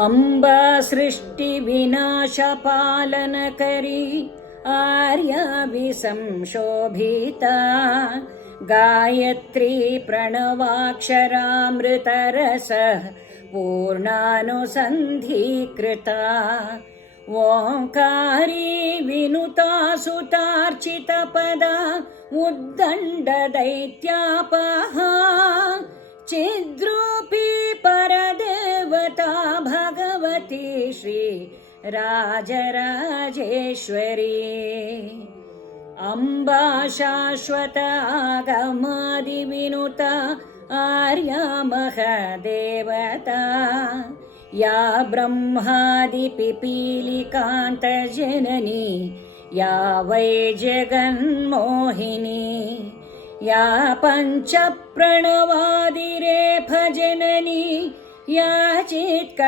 अम्बा सृष्टिविनाशपालनकरी आर्याभिसंशोभिता गायत्री प्रणवाक्षरामृतरसः पूर्णानुसन्धीकृता ओङ्कारी विनुता सुतार्चितपदा उद्दण्डदैत्यापहा चिद्रूपी परदेवता भगवती श्री राजराजेश्वरी अम्बा शाश्वत आगमादिविनुता आर्या महदेवता या ब्रह्मादिपिपीलिकान्तजननी या वै जगन्मोहिनी या पञ्चप्रणवादिरेफजननी या चित्कलामालिनी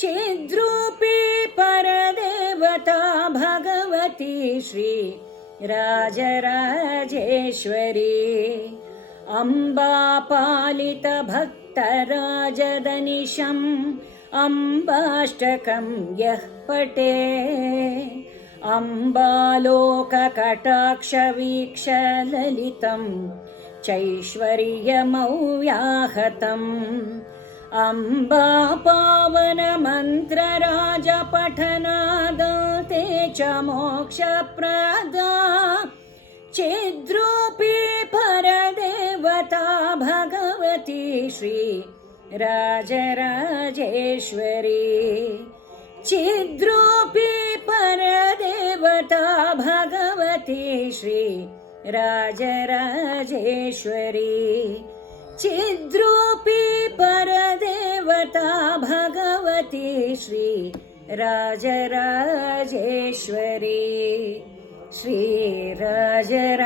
चिद्रूपी परदेवता भगवती श्री राजराजेश्वरी अम्बा पालितभक्तराजदनिशम् अम्बाष्टकं यः पठे अम्बालोककटाक्षवीक्षललितं चैश्वर्यमव्याहतम् अम्बा पावनमन्त्रराजपठनादते च मोक्षप्रदा चिद्रूपी परदेवता भगवती श्री राजराजेश्वरी चिद्रूपी परदेवता भगवती श्री राजराजेश्वरी चिद्रूपी परदेवता भगवती श्री राजराजेश्वरी श्री राजराजेश्वरी।